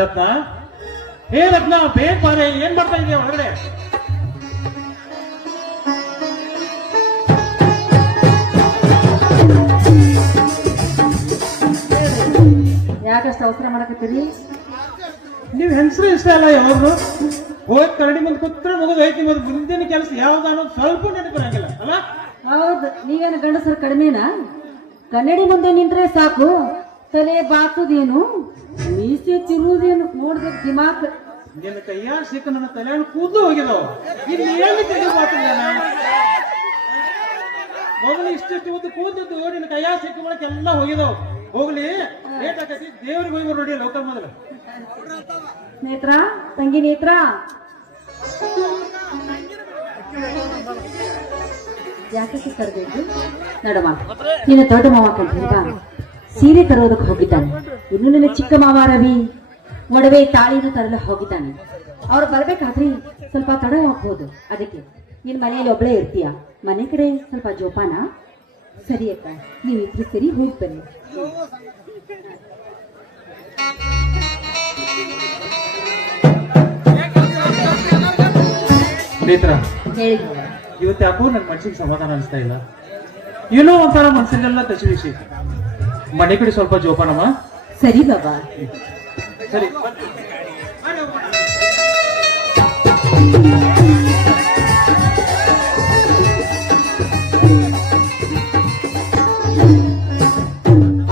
ರತ್ನ, ಹೇ ರತ್ನ, ಬೇಗ ಬಾರೆ. ಏನ್ ಮಾಡ್ತಾ ಇದೀಯ ಹೊರಗಡೆ? ಯಾಕಷ್ಟು ಅವಸರ ಮಾಡಕತ್ತೀರಿ? ನೀವು ಹೆಂಗಸರು ಇಷ್ಟ ಅಲ್ಲ ಯಾವಾಗ್ಲು ಹೋಗಿ ಕರಡಿ ಮುಂದೆ ಕೂತ್ರೆ ಮುಗಿದೈತಿ. ಮುಂದಿನ ಕೆಲಸ ಯಾವ್ದು ಅನ್ನೋದು ಸ್ವಲ್ಪ ನೆನಪು ಬರಂಗಿಲ್ಲ ಅಲ್ಲ? ಹೌದು, ನೀವೇನು ಗಂಡಸರು ಕಡಿಮೆನಾ? ಕನ್ನಡಿ ಮುಂದೆ ನಿಂತ್ರೆ ಸಾಕು, ತಲೆ ಬಾಚುದೇನು, ಮೀಸೆ ತಿರುವುದೇನು ನೋಡ್ಬೇಕು ದಿಮಾಕ್. ನಿನ್ನ ಕೈಯಾಗ ಸಿಕ್ಕ ನನ್ನ ತಲೆಯನ್ನು ಕೂದಲು ಹೋಗಿದಾವ. ಇಲ್ಲಿ ಏನು ತೆಗೆದುಕೊಳ್ತಿಲ್ಲ. ಮೊದಲು ಇಷ್ಟಿಷ್ಟು ಉದ್ದು ಕೂದಿದ್ದು ನಿನ್ನ ಕೈಯಾಗ ಸಿಕ್ಕ ಬಳಕೆ ಎಲ್ಲ ಹೋಗಿದಾವ. ಹೋಗ್ಲಿ, ಲೇಟ್ ಆಕತಿ. ದೇವ್ರಿಗೆ ಹೋಗಿ ನೋಡಿ ಲೋಕಲ್ ಮೊದಲು. ನೇತ್ರ, ತಂಗಿ ನೇತ್ರ, ಯಾಕೆ ತರಬೇಕು? ನಡಮ, ನಿನ್ನ ದೊಡ್ಡ ಮಾವ ಕಂಡಿಲ್ವಾ? ಸೀರೆ ತರೋದಕ್ಕೆ ಹೋಗಿದ್ದಾನೆ. ಇನ್ನು ನಿನ್ನ ಚಿಕ್ಕ ಮಾವ ರವಿ ಒಡವೆ ತಾಳಿನ ತರಲು ಹೋಗಿದ್ದಾನೆ. ಅವ್ರು ಬರ್ಬೇಕಾದ್ರಿ ಸ್ವಲ್ಪ ತಡ ಆಗ್ಬೋದು. ಅದಕ್ಕೆ ನಿನ್ ಮನೆಯಲ್ಲಿ ಒಬ್ಳೇ ಇರ್ತೀಯ, ಮನೆ ಕಡೆ ಸ್ವಲ್ಪ ಜೋಪಾನ. ಸರಿ ಅಕ್ಕ, ನೀವಿಬ್ರು ಸರಿ ಹೋಗಿ ಬನ್ನಿ. ನೇತ್ರ, ಹೇಳಿ. ಇವತ್ತು ಯಾಕೋ ನನ್ನ ಮನ್ಸಿಗೆ ಸಮಾಧಾನ ಅನಿಸ್ತಾ ಇಲ್ಲ. ಏನೋ ಒಂಥರ ಮನ್ಸಿಗೆಲ್ಲ ತಚುವಿಸಿ. ಮನೆ ಕಡೆ ಸ್ವಲ್ಪ ಜೋಪಾನಮ್ಮ. ಸರಿ ಬಾಬಾ. ಸರಿ.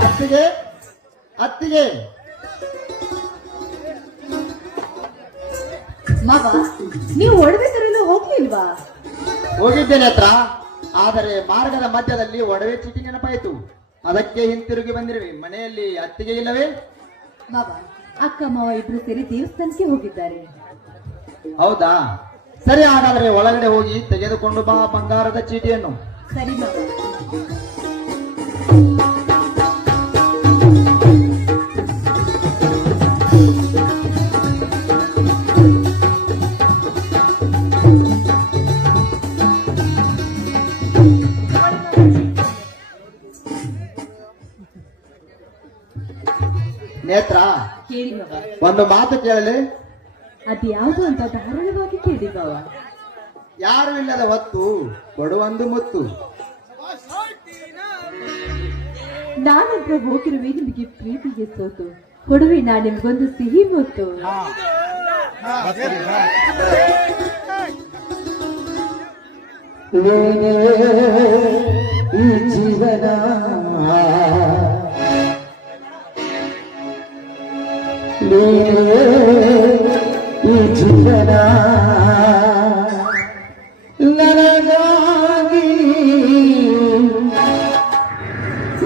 ಅತ್ತಿಗೆ, ಅತ್ತಿಗೆ, ಮಾವ, ನೀವು ಒಡವೆ ತರಲು ಹೋಗ್ಲಿಲ್ವಾ? ಹೋಗಿದ್ದೇನೆ ಹತ್ರ. ಆದರೆ ಮಾರ್ಗದ ಮಧ್ಯದಲ್ಲಿ ಒಡವೆ ಚೀಟಿ ನೆನಪಾಯಿತು. ಅದಕ್ಕೆ ಹಿಂತಿರುಗಿ ಬಂದಿರುವೆ. ಮನೆಯಲ್ಲಿ ಅತ್ತಿಗೆ ಇಲ್ಲವೇ? ಮಾವ, ಅಕ್ಕ ಮಾವ ಇಬ್ರು ಸೇರಿ ದೇವಸ್ಥಾನಕ್ಕೆ ಹೋಗಿದ್ದಾರೆ. ಹೌದಾ? ಸರಿ, ಹಾಗಾದರೆ ಒಳಗಡೆ ಹೋಗಿ ತೆಗೆದುಕೊಂಡು ಬಾ ಬಂಗಾರದ ಚೀಟಿಯನ್ನು. ಸರಿ ಮಾವ. ನೇತ್ರ, ಕೇಳಿ ಮಾವ. ಒಂದು ಮಾತು ಕೇಳಲಿ? ಅದ್ಯಾವುದು ಅಂತ ಧಾರಾಳವಾಗಿ ಕೇಳಿ ಮಾವ. ಯಾರು ಇಲ್ಲದ ಹೊತ್ತು ಕೊಡುವೊಂದು ಮುತ್ತು. ನಾನಂತ್ರ ಹೋಗಿರುವೆ ನಿಮಗೆ ಪ್ರೀತಿಗೆ ಸೋತು, ಕೊಡುವೆ ನಾ ನಿಮ್ಗೊಂದು ಸಿಹಿ ಮುತ್ತು. ಈ ಜೀವನ ಈ ಜೀವನ ನನಗಾಗಿ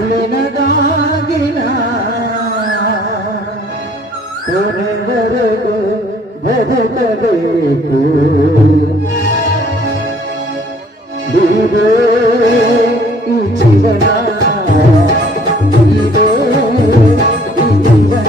ನಿನಗಾಗಿನ ಕೊನೆವರೆಗೂ ಬದುಕಬೇಕು. ನೀವೇ ಈ ಜೀವನ, ನೀವೇ ಈ ಜೀವನ.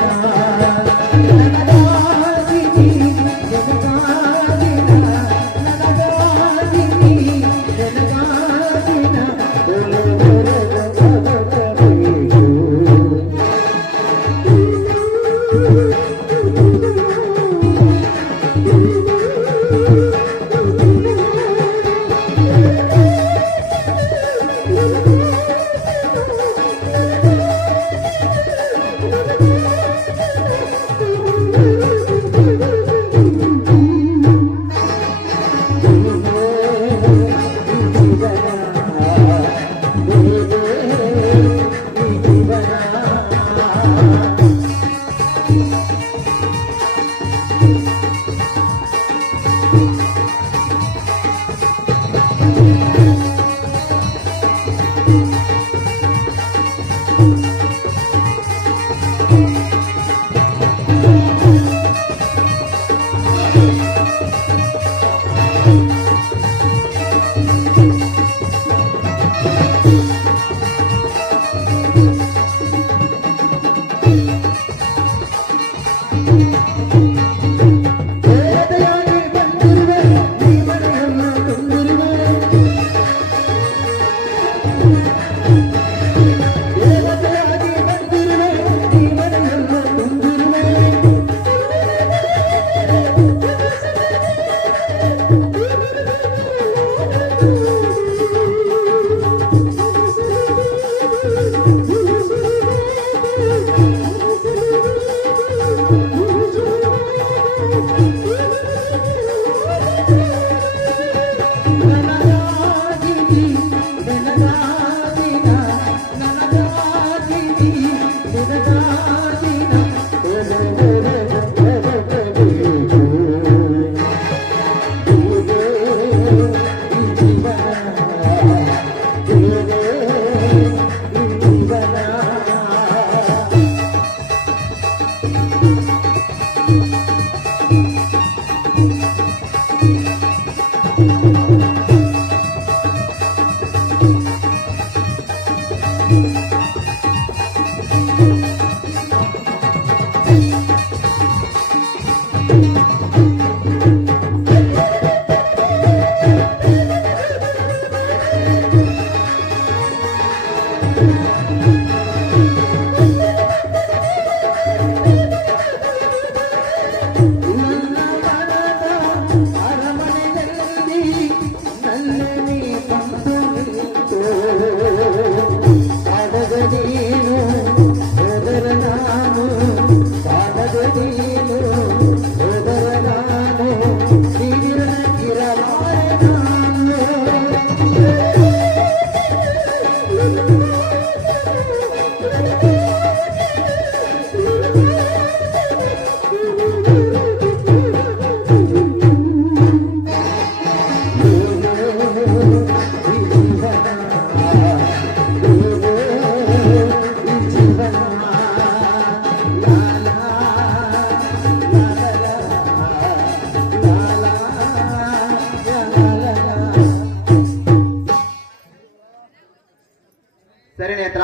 ಸರಿ ನೇತ್ರ,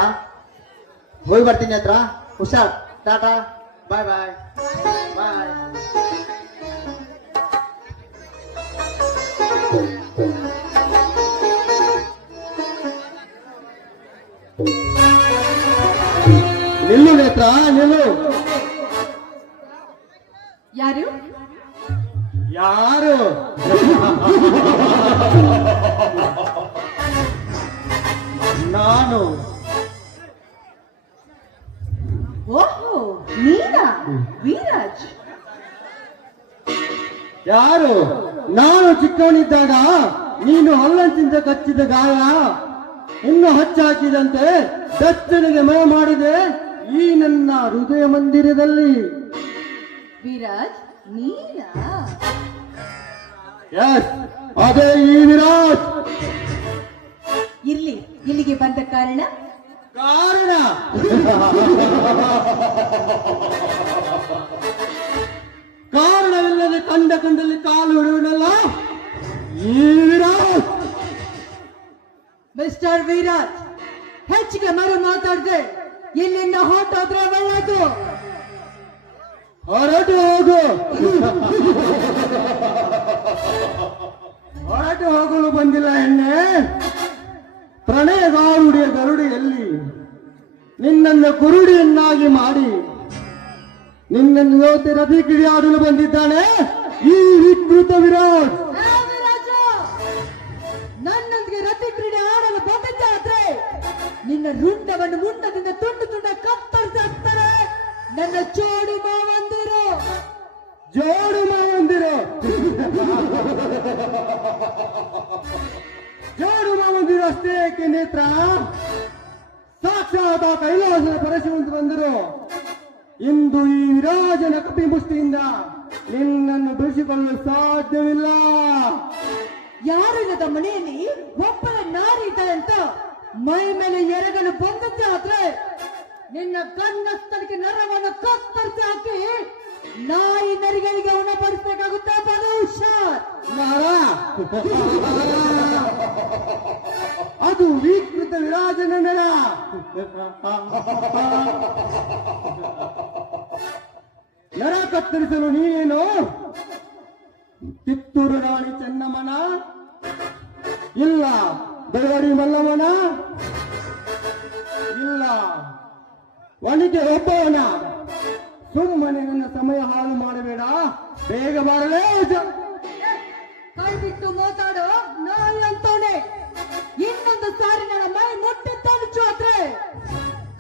ಹೋಗಿ ಬರ್ತೀನಿ ನೇತ್ರ. ಹುಷಾರ್, ಟಾಟಾ, ಬಾಯ್ ಬಾಯ್ ಬಾಯ್. ನಿಲ್ಲು ನೇತ್ರ, ನಿಲ್ಲು. ಯಾರು? ಯಾರು? ನಾನು. ಓಹೋ, ನೀನಾ ವೀರಾಜ್? ಯಾರು? ನಾನು ಚಿಕ್ಕವನಿದ್ದಾಗ ನೀನು ಹಲ್ಲಂಚಿಂದ ಕಚ್ಚಿದ ಗಾಯ ಇನ್ನು ಹಚ್ಚಾಕಿದಂತೆ ದತ್ತನಿಗೆ ಮಯ ಮಾಡಿದೆ ಈ ನನ್ನ ಹೃದಯ ಮಂದಿರದಲ್ಲಿ. ವೀರಾಜ್ ನೀನಾ? ಎಸ್, ಅದೇ ಈ ವಿರಾಜ್. ಇರ್ಲಿ, ಇಲ್ಲಿಗೆ ಬಂದ ಕಾರಣ? ಕಾರಣವಿಲ್ಲದೆ ಕಂಡಲ್ಲಿ ಕಾಲು ಇಡುವುದಲ್ಲ ಈ ವಿರಾಜ್. ಮಿಸ್ಟರ್ ವೀರಾಜ್, ಹೆಚ್ಚಿಗೆ ಮರು ಮಾತಾಡದೆ ಇಲ್ಲಿಂದ ಹೊರಟೋದ್ರೆ ಒಳ್ಳೆದು. ಹೊರಟು ಹೋಗು. ಹೊರಟು ಹೋಗಲು ಬಂದಿಲ್ಲ ಎಣ್ಣೆ. ಪ್ರಣಯಗಾರುಡಿಯ ಗರುಡಿಯಲ್ಲಿ ನಿನ್ನನ್ನು ಕುರುಡಿಯನ್ನಾಗಿ ಮಾಡಿ ನಿನ್ನನ್ನು ಯೋತೆ ರತಿ ಕಿಡಿಯಾಡಲು ಬಂದಿದ್ದಾನೆ ಈ ವಿಕೃತ ವಿರಾಜ್. ನನ್ನೊಂದಿಗೆ ರತಿ ಕ್ರೀಡೆ ಆಡಲು ಬಂದಿದ್ದಾದ್ರೆ ನಿನ್ನ ರುಂಡವನ್ನು ಮುಂಡದಿಂದ ತುಂಡು ತುಂಡ ಕತ್ತರಿಸಿ ಹಾಕ್ತಾರೆ ನನ್ನ ಜೋಡು ಮಾವಂದಿರು. ಜೋಡು ಮಾವಂದಿರು, ಜೋಡು ಮಾವಂದಿರು ಅಷ್ಟೇ ಏಕೆ ನೇತ್ರ? ಸಾಕ್ಷಾತ್ ಆ ಕೈಲಾಸದ ಪರಶುವಂತ ಬಂದರು. ಇಂದು ಈ ವಿರಾಜನ ಕಪಿ ಮುಷ್ಟಿಯಿಂದ ನಿನ್ನನ್ನು ಬಿಡಿಸಿಕೊಳ್ಳಲು ಸಾಧ್ಯವಿಲ್ಲ. ಯಾರಿಲ್ಲದ ಮನೆಯಲ್ಲಿ ಒಬ್ಬರ ನಾರಿ ಇದೆ ಅಂತ ಮೈ ಮೇಲೆ ಎರಗಲು ಬಂದದ್ದಾದ್ರೆ ನಿನ್ನ ಗಂಡಸ್ತನಿಗೆ ನರವನ್ನು ಕತ್ತರಿಸಿ ಹಾಕಿ ನಾಯಿ ನರಿಗಳಿಗೆ ಉಣಪಡಿಸಬೇಕಾಗುತ್ತೆ. ಬಲು ಹುಷಾರ್. ಅದು ವಿಕೃತ ವಿರಾಜನ ನರ. ನರ ಕತ್ತರಿಸಲು ನೀನೇನು ಕಿತ್ತೂರು ರಾಣಿ ಚೆನ್ನಮ್ಮನ? ಇಲ್ಲ ಬೆಳವಡಿ ಮಲ್ಲಮ್ಮನ? ಇಲ್ಲ ವನಿಕೆ ಒಬ್ಬವನ? ಸುಮ್ಮನೆ ನನ್ನ ಸಮಯ ಹಾಳು ಮಾಡಬೇಡ, ಬೇಗ ಬರಲೇ. ಕೈ ಬಿಟ್ಟು ಮಾತಾಡೋ ನಾಯಿ ಅಂತೋನೆ. ಇನ್ನೊಂದು ಸಾರಿ ನನ್ನ ಮೈ ಮುಟ್ಟಿದ್ದಾನೆ ಚೋತ್ರೆ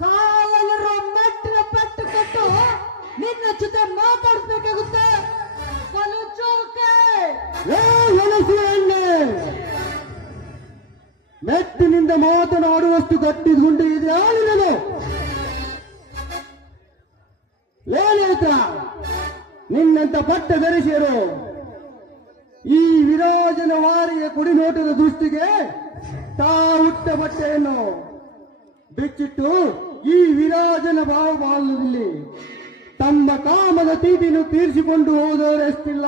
ಕಾವಲರು ಮೆಟ್ಟಿನ ಪೆಟ್ಟು ಕೊಟ್ಟು ನಿನ್ನ ಜೊತೆ ಮಾತಾಡ್ಬೇಕಾಗುತ್ತೆ. ಮೆಟ್ಟಿನಿಂದ ಮಾತನಾಡುವಷ್ಟು ಗಟ್ಟಿಗುಂಡು ಇದೆಯಾ ನಿನ್ನದು? ಲೇಲೇತ್ರ ನಿನ್ನಂತ ಪಟ್ಟ ಧರಿಸಿರು ಈ ವಿರಾಜನ ವಾರಿಯ ಕುಡಿನೋಟದ ದೃಷ್ಟಿಗೆ ತಾ ಹುಟ್ಟ ಬಟ್ಟೆಯನ್ನು ಬಿಚ್ಚಿಟ್ಟು ಈ ವಿರಾಜನ ಭಾವಮಾನದಲ್ಲಿ ತಮ್ಮ ಕಾಮದ ತೀಟಿಯನ್ನು ತೀರಿಸಿಕೊಂಡು ಹೋದವರೆಷ್ಟಿಲ್ಲ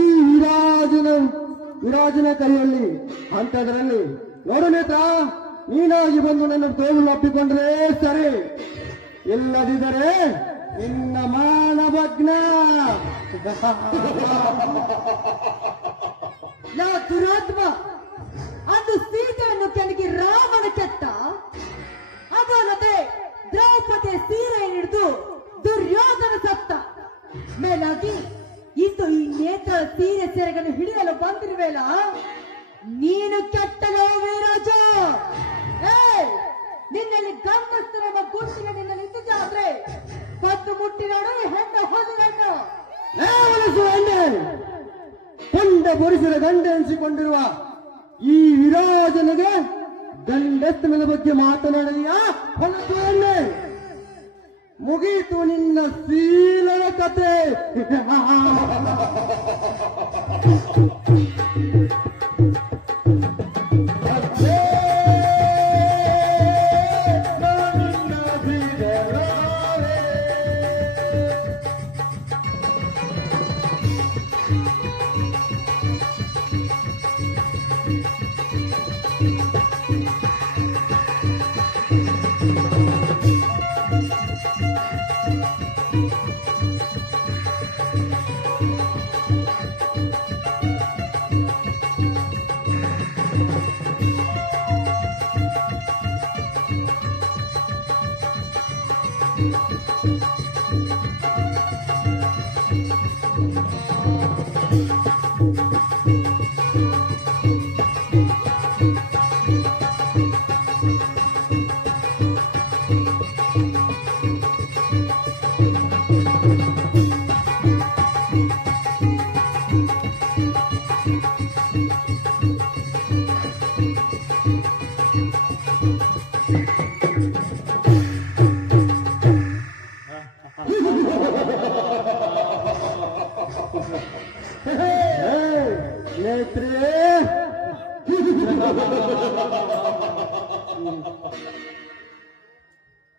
ಈ ವಿರಾಜನ ಕೈಯಲ್ಲಿ. ಅಂಥದ್ರಲ್ಲಿ ನೋಡು ನೇತ್ರ, ನೀನಾಗಿ ಬಂದು ನನ್ನ ತೋಳು ಒಪ್ಪಿಕೊಂಡ್ರೆ ಸರಿ, ಇಲ್ಲದಿದ್ದರೆ ನಿನ್ನ ಮಾನಭಗ್ನ. ನಾ ದುರಾತ್ಮ, ಅದು ಸೀತೆಯನ್ನು ಕೆಣಕಿ ರಾಮನ ಕೆಟ್ಟ, ಅದು ಅಲ್ಲದೆ ದ್ರೌಪದಿ ಸೀರೆ ಹಿಡಿದು ದುರ್ಯೋಧನ ಸತ್ತ. ಮೇಲಾಗಿ ಇಂದು ಈ ನೇತ್ರ ಸೀರೆ ಸೆರೆಗಳನ್ನು ಹಿಡಿಯಲು ಬಂದಿರುವೆಲ್ಲ, ನೀನು ಕೆಟ್ಟಲೋ ವೀರಾಜ. ನಿನ್ನಲ್ಲಿ ಗಂಡಸ್ತರ ಗುಂಡಿನ ನಿನ್ನಲ್ಲಿ ಇದ್ದಿದ್ದಾದ್ರೆ ಕದ್ದು ಮುಟ್ಟಿ ನೋಡು, ಹೆಣ್ಣು ಹೊಲಿಗಣ್ಣು ಕೊಂಡ ಬೊರಿಸಿದ ಗಂಡ ಎನಿಸಿಕೊಂಡಿರುವ ಈ ವಿರಾಜನಿಗೆ ಗಂಡಸ್ತನದ ಬಗ್ಗೆ ಮಾತನಾಡಲಿಯಾ ಹೊಲಸು ಎಣ್ಣೆ? ಮುಗೀತು ನಿನ್ನ ಶೀಲದ ಕತೆ.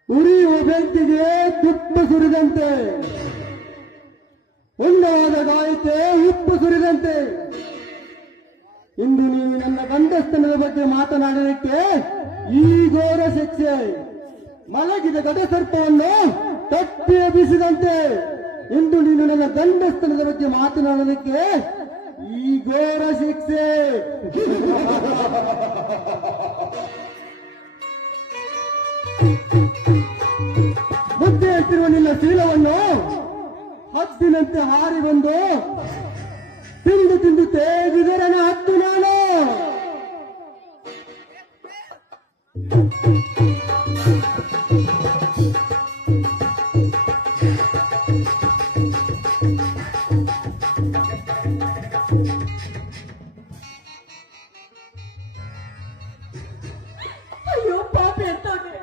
ಉರಿಯುವ ಬೆಂಕಿಗೆ ತುಪ್ಪ ಸುರಿದಂತೆ, ಉಂಡವಾದ ಗಾಯಕ್ಕೆ ಉಪ್ಪು ಸುರಿದಂತೆ. ಇಂದು ನೀವು ನನ್ನ ಗಂಡಸ್ತನದ ಬಗ್ಗೆ ಮಾತನಾಡಲಿಕ್ಕೆ ಈ ಘೋರ ಶಿಕ್ಷೆ. ಮಲಗಿದ ಗಡಸರ್ಪವನ್ನು ತಪ್ಪಿ ಎಬ್ಬಿಸಿದಂತೆ ಇಂದು ನೀನು ನನ್ನ ಗಂಡಸ್ತನದ ಬಗ್ಗೆ ಮಾತನಾಡಲಿಕ್ಕೆ ಈ ಘೋರ ಶಿಕ್ಷೆ. ಮುದ್ದೆ ಎತ್ತಿರುವ ನಿನ್ನ ಶೀಲವನ್ನು ಹದ್ದಿನಂತೆ ಹಾರಿ ಬಂದು ತಿಂದು ತಿಂದು ತೇಗಿದರನ ಹತ್ತು ನಾನು. ಅಯ್ಯೋ ಪಾಪಿ ಅಂತವನೇ,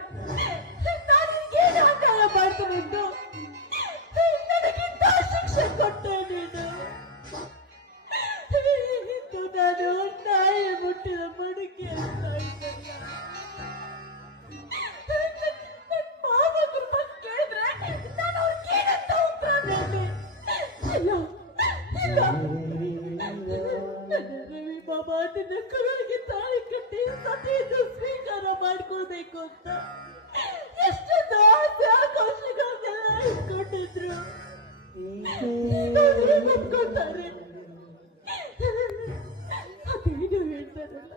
ನಾನು ಏನು ಅನ್ಯಾಯ ಮಾಡ್ತೇನೆಂದು ನನಗಿಂತ ಶಿಕ್ಷೆ ಕೊಟ್ಟೆ ನೀನು. ಇಂದು ನಾನು ನಾಯಿ ಮುಟ್ಟಿದ ಮಡಿಕೆ ಅಂತ ಇದ್ದಲ್ಲ. ನನ್ನ ಮಾವನ ಬಗ್ಗೆ ಕೇಳಿದ್ರೆ ನಾನು ಅವ್ರಿಗೆ ಏನಂತ ಉತ್ತರ ನೀಡಿ? ಇಲ್ಲ ಇಲ್ಲ, ನನ್ನ ರವಿ ಬಾಬಾ ನಿನ್ನ ಕರುಳಿಗೆ ತಾಳಿ ಕಟ್ಟಿ ಸತಿಯನ್ನು ಸ್ವೀಕಾರ ಮಾಡ್ಕೊಳ್ಬೇಕು ಅಂತ ಎಷ್ಟೊಂದು ಆಸೆ ಆಕಾಂಕ್ಷೆಗಳನ್ನೆಲ್ಲ ಇಟ್ಕೊಂಡಿದ್ರು. ಒಪ್ಕೊಳ್ತಾರೆ. ಅದೇನು ಹೇಳ್ತಾರಲ್ಲ,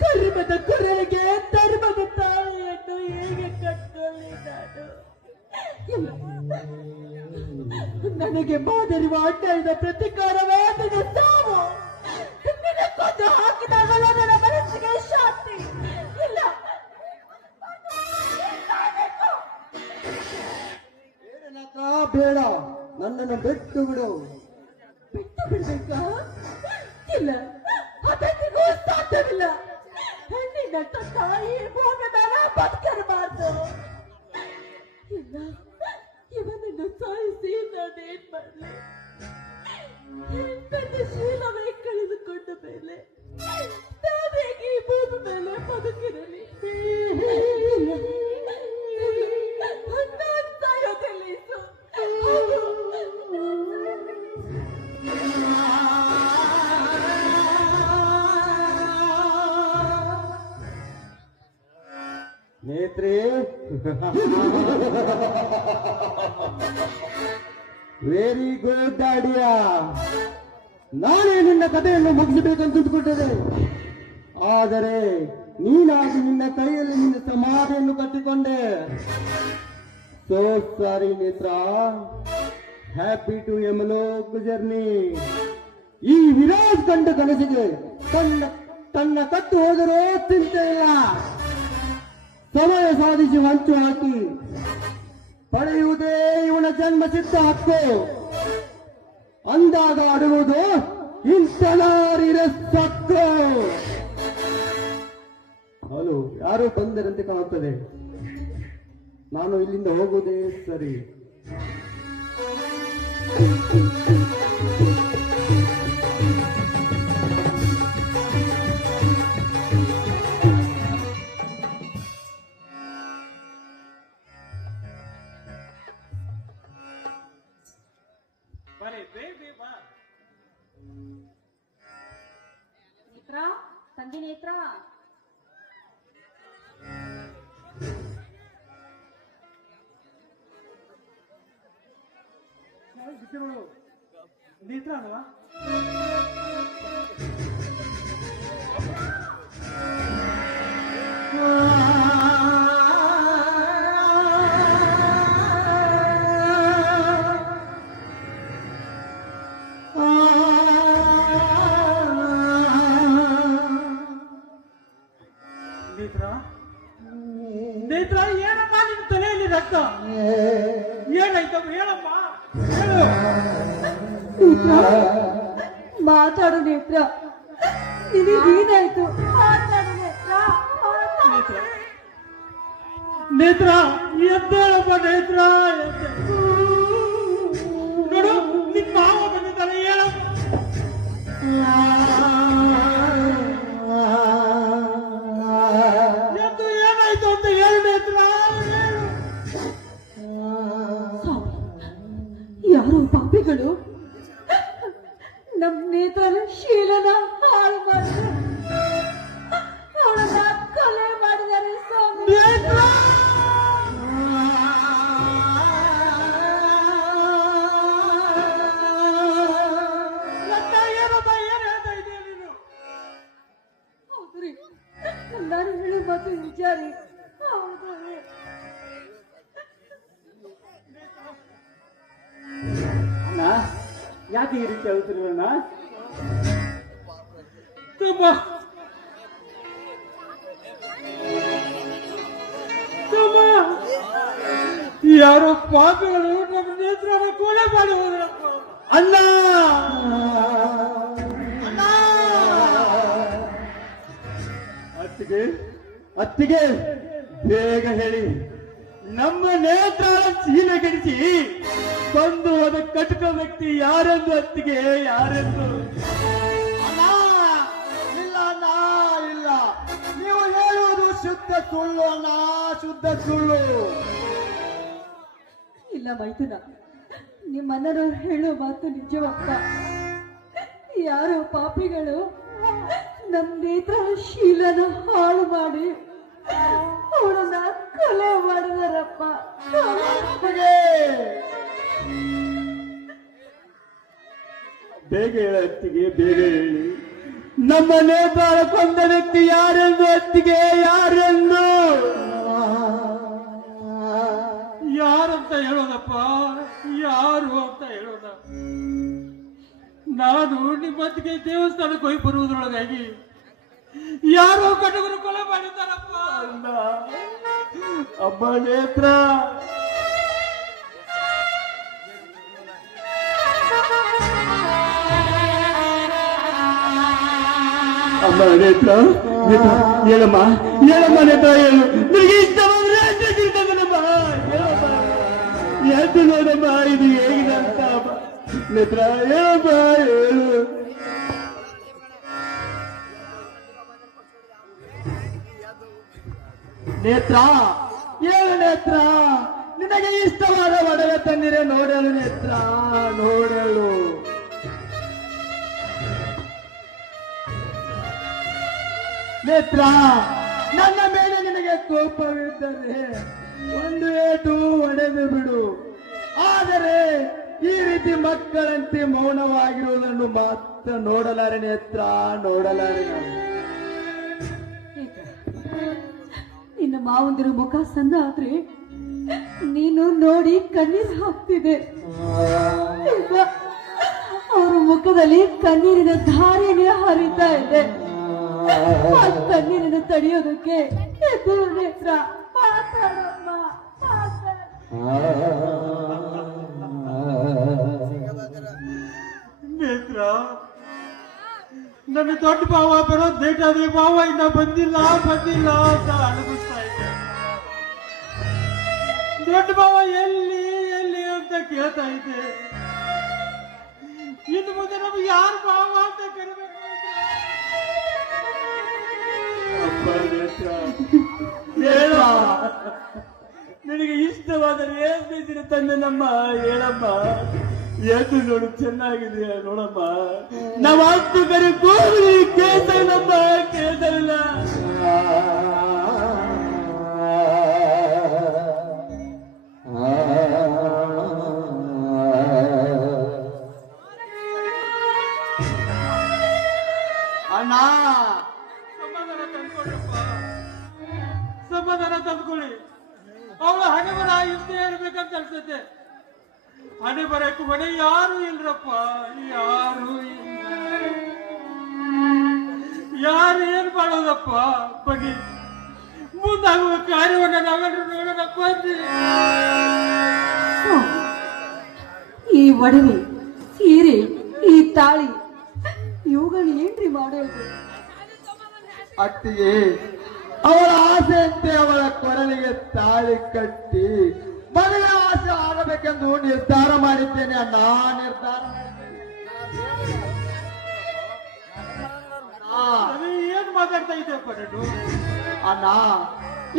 ಕರ್ಮದ ಕುರಳಿಗೆ ಧರ್ಮದ ತಾಳಿಯನ್ನು ಹೇಗೆ ಕಟ್ಕೊಳ್ಳಿ ನಾನು? ಇಲ್ಲ, ನನಗೆ ಮಾಡಿರುವ ಅನ್ಯಾಯದ ಪ್ರತಿಕಾರವೇ ನಿನ್ನ ಸಾವು. ನಿನ್ನ ಕೊಂದು ಹಾಕಿದಾಗಲೂ ನನ್ನ ಮನಸ್ಸಿಗೆ ಶಾಂತಿ ಇಲ್ಲ. ಬೇಡ, ನನ್ನನ್ನು ಬಿಟ್ಟು ಬಿಡು. ಬಿಟ್ಟು ಬಿಡ್ಬೇಕಾ? ಇಲ್ಲ, ಅದಕ್ಕಿಗೂ ಸಾಧ್ಯವಿಲ್ಲ. ಹೆಣ್ಣಿನಂತ ತಾಯಿ ಭೂಮಿ ಮೇಲೆ ಬದುಕಿರಬಾರ್ದು. ಇಲ್ಲ, ಇವನನ್ನು ಸಾಯಿಸಿ ನಾನೇನ್ ಮಾಡ್ಲಿ? ನನ್ನ ಶೀಲವೇ ಕಳೆದುಕೊಂಡ ಮೇಲೆ ನಾನೇಗೆ ಈ ಭೂಮಿ ಮೇಲೆ ಬದುಕಿರಲಿ? ಸಾಯೋದಿಲ್ಲ. ನೇತ್ರಿ ವೆರಿ ಗುಡ್ ಐಡಿಯಾ. ನಾನೇ ನಿನ್ನ ಕಥೆಯನ್ನು ಮುಗಿಸಬೇಕಂತ ಅಂದುಕೊಂಡಿದ್ದೆ, ಆದರೆ ನೀನಾಗಿ ನಿನ್ನ ಕೈಯಲ್ಲಿ ನಿನ್ನ ಸಮಾಧಿಯನ್ನು ಕಟ್ಟಿಕೊಂಡೆ. So sorry Netra. Happy to Yamalok journey. ಈ ವಿರಾಜ್ ಕಂಡ ಕನಸಿಗೆ ತನ್ನ ಕಟ್ಟು ಹೋದರೂ ಚಿಂತೆ ಇಲ್ಲ. ಸಮಯ ಸಾಧಿಸಿ ಹಂಚು ಹಾಕಿ ಪಡೆಯುವುದೇ ಇವನ ಜನ್ಮ ಸಿದ್ಧ ಹಕ್ಕು. ಅಂದಾಗ ಆಡುವುದು ಇಂತನಾರಿರ ಸಕ್ಕು. ಹಲೋ, ಯಾರು ಬಂದರಂತೆ ಕಾಣುತ್ತದೆ. ನಾನು ಇಲ್ಲಿಂದ ಹೋಗುವುದೇ ಸರಿ. ಬರೀ ಬೇಬಿ ಬಾ. ನೇತ್ರ, ತಂಗಿ ನೇತ್ರ, ನೇತ್ರ ಅಲ್ವಾ? ನೇತ್ರ, ನೇತ್ರ, ಏನಮ್ಮ ನಿನ್ನ ತಲೆಯಲ್ಲಿ ರಕ್ತ? ಏನಾಯ್ತಮ್ಮ? ಹೇಳಮ್ಮ, ಹೇಳು. ಮಾತಾಡು ನೇತ್ರ, ನಿನಗೇನಾಯ್ತು? ಮಾತಾಡು ನೇತ್ರ, ಮಾತಾಡು. ನೇತ್ರ, ಎದ್ದೇಳಪ್ಪ ನೇತ್ರ, ನೋಡು ನಿನ್ ಮಾವ ಬಂದಿದ್ದಾನೆ, ಹೇಳಮ್ಮ. ಎದ್ದು ಏನಾಯ್ತು ಅಂತ ಹೇಳು ನೇತ್ರ, ಹೇಳು. ಯಾರೋ ಪಾಪಿಗಳು ನಮ್ ನೇತ್ರನ ಶೀಲನ ಹಾಳು ಮಾಡಿದ್ರು, ಅವಳನ್ನ ಕೊಲೆ ಮಾಡಿದ್ದಾರೆ ಸ್ವಾಮಿ. ನೇತ್ರ, ಏನಮ್ಮ, ಏನ್ ಹೇಳ್ತಾ ಇದೀಯ ನೀನು? ಹೌದ್ರಿ, ನಾನು ಹೇಳಿ ಮಾತು ನಿಜ ರೀ. ಹೌದು ರೀ. ಅಣ್ಣ, ಯಾಕೆ ಈ ರೀತಿ ಆಗುತ್ತಿರುವಣ್ಣ? ತುಂಬಾ ತುಂಬಾ ಯಾರೋ ಪಾಪಿಗಳು ನಮ್ಮ ನೇತ್ರನ ಕೊಲೆ ಮಾಡಿ ಹೋದ್ರಪ್ಪ. ಅಣ್ಣ, ಅತ್ತಿಗೆ ಅತ್ತಿಗೆ, ಬೇಗ ಹೇಳಿ, ನಮ್ಮ ನೇತ್ರ ಚೀಲಗೆಡಿಸಿ ಬಂದು ಹೋದ ಕಟುಕ ವ್ಯಕ್ತಿ ಯಾರೆಂದು ಅತ್ತಿಗೆ, ಯಾರೆಂದು? ಅಣ್ಣ, ಇಲ್ಲ ಅಣ್ಣ, ಇಲ್ಲ. ನೀವು ಹೇಳುವುದು ಶುದ್ಧ ಸುಳ್ಳು ಅಣ್ಣ, ಶುದ್ಧ ಸುಳ್ಳು. ಇಲ್ಲ ಮೈಥುನ, ನಿಮ್ಮನ್ನರು ಹೇಳೋ ಮಾತು ನಿಜವಪ್ಪ. ಯಾರೋ ಪಾಪಿಗಳು ನಮ್ ನೇತ್ರ ಶೀಲನ ಹಾಳು ಮಾಡಿ ಅವಳನ್ನ ಕೊಲೆ ಮಾಡಿದಾರಪ್ಪ. ಬೇಗ ಹೇಳ ಅತ್ತಿಗೆ, ಬೇಗ ಹೇಳಿ. ನಮ್ಮ ನೇಪಾಳ ಕೊಂದ ವ್ಯಕ್ತಿ ಯಾರೆಂದು ಅತ್ತಿಗೆ, ಯಾರೆಂದು? ಯಾರಂತ ಹೇಳೋದಪ್ಪ, ಯಾರು ಅಂತ ಹೇಳೋದ? ನಾನು ನಿಮ್ಮೊತ್ತಿಗೆ ದೇವಸ್ಥಾನಕ್ಕೆ ಹೋಗಿ ಬರುವುದರೊಳಗಾಗಿ ಯಾರೋ ಕಟುಕರು ಕೊಲೆ ಮಾಡಿದ್ದಾರಪ್ಪ. ಅಮ್ಮ ನೇತ್ರ, ಅಮ್ಮ ನೇತ್ರ, ಹೇಳಮ್ಮ, ಹೇಳಮ್ಮ ನೇತ್ರ, ಹೇಳು. ನಿನಗೆ ಇಷ್ಟವಾದ್ರೆ ಎದ್ದು ನೋಡಮ್ಮ, ಇದು ಹೇಗಿದೆ ಅಂತ. ನೇತ್ರ, ಹೇಳಮ್ಮ, ಹೇಳು. ನೇತ್ರ, ಹೇಳು ನೇತ್ರ, ನಿನಗೆ ನಿನಗೆ ಇಷ್ಟವಾದ ಒಡವೆ ತಂದಿರೆ ನೋಡಲು ನೇತ್ರ, ನೋಡಲು. ನೇತ್ರ, ನನ್ನ ಮೇಲೆ ನಿನಗೆ ಕೋಪವಿದ್ದರೆ ಒಂದು ಏಟು ಹೊಡೆದು ಬಿಡು. ಆದರೆ ಈ ರೀತಿ ಮಕ್ಕಳಂತೆ ಮೌನವಾಗಿರುವುದನ್ನು ಮಾತ್ರ ನೋಡಲಾರೆ ನೇತ್ರ, ನೋಡಲಾರೆ ನಾನು. ನಿನ್ನ ಮಾವಂದಿರ ಮುಖ ಸಣ್ಣ ಆದ್ರೆ ನೀನು ನೋಡಿ ಕಣ್ಣೀರು ಹಾಕ್ತಿದೆ. ಅವರ ಮುಖದಲ್ಲಿ ಕಣ್ಣೀರಿನ ಧಾರೆನೇ ಹರಿತಾ ಇದೆ. ಆ ಕಣ್ಣೀರನ್ನು ತಡೆಯೋದಕ್ಕೆ ಎದುರು ನೇತ್ರ, ಮಾತಾಡಮ್ಮ, ಮಾತಾಡು. ನೇತ್ರ, ನನ್ನ ದೊಡ್ಡ ಭಾವ ಬರೋದ್ ಲೇಟ್ ಆದ್ರೆ ಭಾವ ಇನ್ನ ಬಂದಿಲ್ಲ ಬಂದಿಲ್ಲ ಅಂತ ಅನುಭವಿಸ್ತಾ ಇದ್ದೆ. ದೊಡ್ಡ ಭಾವ ಎಲ್ಲಿ ಎಲ್ಲಿ ಅಂತ ಕೇಳ್ತಾ ಇದ್ದೆ. ಇನ್ನು ಮುಂದೆ ನಮ್ಗೆ ಯಾರು ಭಾವ ಅಂತ ಕರಿಬೇಕು? ಅಪ್ಪ ನೇತ್ರ, ಹೇಳ, ನಿನಗೆ ಇಷ್ಟವಾದರೆ ಏನ್ ಬೇಸಿನ ತಂದೆ ನಮ್ಮ, ಹೇಳಮ್ಮ. ಎದ್ದು ನೋಡು, ಚೆನ್ನಾಗಿದೆಯಾ ನೋಡಮ್ಮ. ನಾವು ಅಷ್ಟು ಕರೆ ಕೂಗಿ ಕೇಳ್ತೇನಮ್ಮ, ಕೇಳ್ತೇವಿಲ್ಲ. ಅಣ್ಣ, ಸಮಾಧಾನ ತಂದ್ಕೊಳ್ಳಪ್ಪ, ಸಮಾಧಾನ ತಂದ್ಕೊಳ್ಳಿ. ಅವಳ ಹಣೆ ಬರ ಇಷ್ಟೇ ಇರ್ಬೇಕಂತ ಅನ್ಸುತ್ತೆ. ಹಣೆ ಬರಕ್ಕೆ ಮನೆ ಯಾರು ಇಲ್ರಪ್ಪ, ಯಾರು ಇಲ್ಲ. ಯಾರು ಏನ್ ಮಾಡೋದಪ್ಪ? ಬನ್ನಿ, ಮುಂದಾಗುವ ಕಾರ್ಯವನ್ನ ನಾವೆಲ್ಲರೂ ನೋಡೋಣ ಬನ್ನಿ. ಈ ಒಡವೆ, ಸೀರೆ, ಈ ತಾಳಿ ಇವುಗಳು ಏನ್ರಿ ಮಾಡೋದು? ಅತ್ತಿಗೆ ಅವಳ ಆಸೆಯಂತೆ ಅವಳ ಕೊರಳಿಗೆ ತಾಳಿ ಕಟ್ಟಿ ಮದುವೆ ಆಸೆ ಆಗಬೇಕೆಂದು ನಿರ್ಧಾರ ಮಾಡಿದ್ದೇನೆ ಅಣ್ಣ, ನಿರ್ಧಾರ. ಏನ್ ಮಾತಾಡ್ತಾ ಇದ್ದೇಪ್ಪ ನೀನು? ಅಣ್ಣ,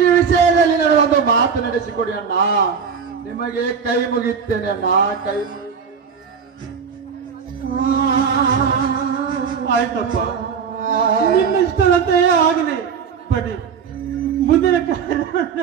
ಈ ವಿಷಯದಲ್ಲಿ ನನಗೊಂದು ಮಾತು ನಡೆಸಿಕೊಡಿ ಅಣ್ಣ. ನಿಮಗೆ ಕೈ ಮುಗಿತ್ತೇನೆ ಅಣ್ಣ, ಕೈ ಆಯ್ತಪ್ಪ, ನಿನ್ನ ಇಷ್ಟದಂತೆ ಆಗಲಿ. ಬನ್ನಿ, ಮುಂದಿನ ಕಾರ್ಯವನ್ನ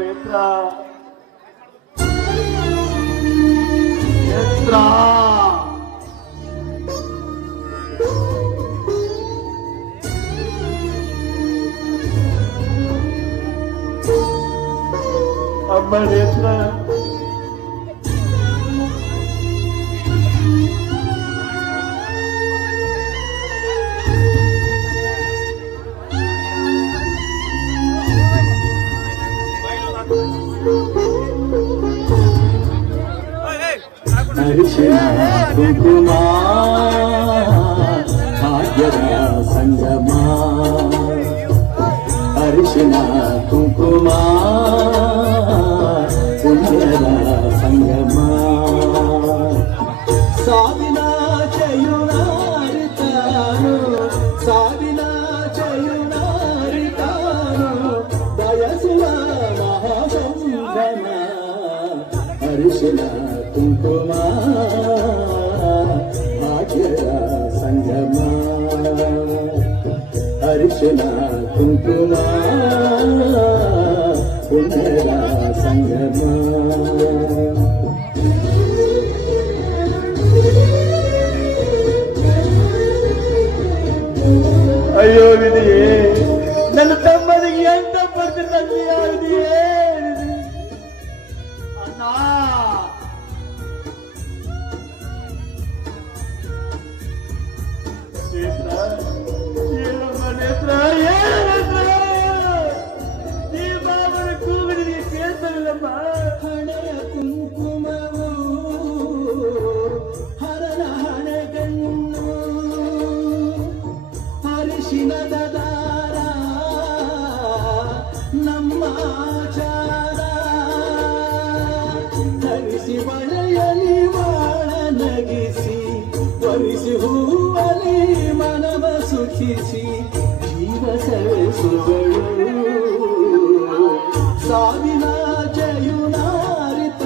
ನೇತ್ರ, ನೇತ್ರ. ಅಮ್ಮ ನೇತ್ರ, ಅರಿಶಿನ ಕುಂಕುಮ ಭಾಗ್ಯದ ಸಂಗಮ, ಅರಿಶಿನ ಕುಂಕುಮ ಪುಣ್ಯದ ಸಂಗಮ, ಸಾವಿನ ಚಯುನಾರಿತಾನು, ಸಾವಿನ ಚಯುನಾರಿತಾನು ಬಯಸುವ ಮಹಾಸಂಗಮ, ಅರಿಶಿನ ಕುಂಕುಮ ಭಾಗ್ಯದ ಸಂಗಮ, ಅರಿಶಿನ ಕುಂಕುಮ ಪುಣ್ಯದ ಸಂಗಮ. ಅಯ್ಯೋ ವಿಧಿಯೇ, ನನ್ನ ತಮ್ಮನಿಗೆ ಎಂತ ಬರ್ತಿದ್ದಲ್ಲಿ ಆಗಿದೆಯೇ? ಅಣ್ಣ, ಅರಿಶಿನದ ದಾರ ನಮ್ಮ ಆಚಾರ ಧರಿಸಿ ಬಳೆಯಲಿ ಬಾಳ ನಗಿಸಿ ವರಿಸಿ ಹೂವಲಿ ಮನವ ಸುಖಿಸಿ ಜೀವ ಸವೆಸುಗಳು ಸಾವಿನ ಜಯುನಾರಿತಾನು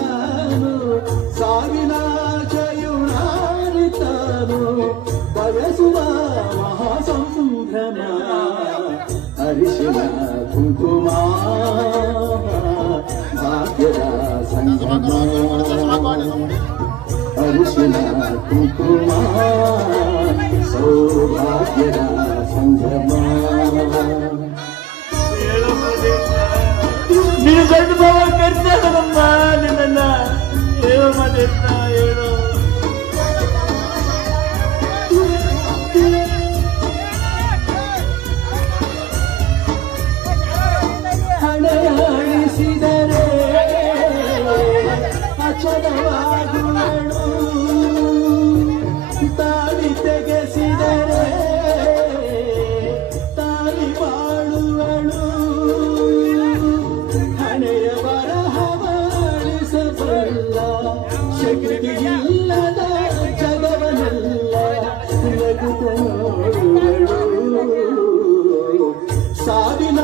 ಸಾವಿನ ಜಯುನಾರಿತಾನು ಬಯಸುವ ಮಹಾಸಂಭ್ರಮ ಅರಿಶಿನ ಕುಂಕುಮ ಭಾಗ್ಯದ ಸಂಗಮ ಅರಿಶಿನ ಕುಂಕುಮ ಸೌಭಾಗ್ಯದ ಸಂಗಮ ನೀನು ಗಂಡ ಭಾವ ಕರ್ತಾರಮ್ಮ ನಿನ್ನ ಹೇಳು ಮನೆಯನ್ನ ಹೇಳು ಹಣೆಯಾಡಿಸಿದರೆ ಅಚಲವಾಗುವಳು ತಾಳಿ ತೆಗೆಸಿದರೆ ತಾಳಿ ಬಾಳುವಳು ಹಣೆಯ ಬರಹವಳಿಸಬಲ್ಲ ಶಕ್ತಿಯಿಲ್ಲದ ಜಗವನೆಲ್ಲ ನಗುತ್ತ ನೋಡುವಳು ಸಾವಿನ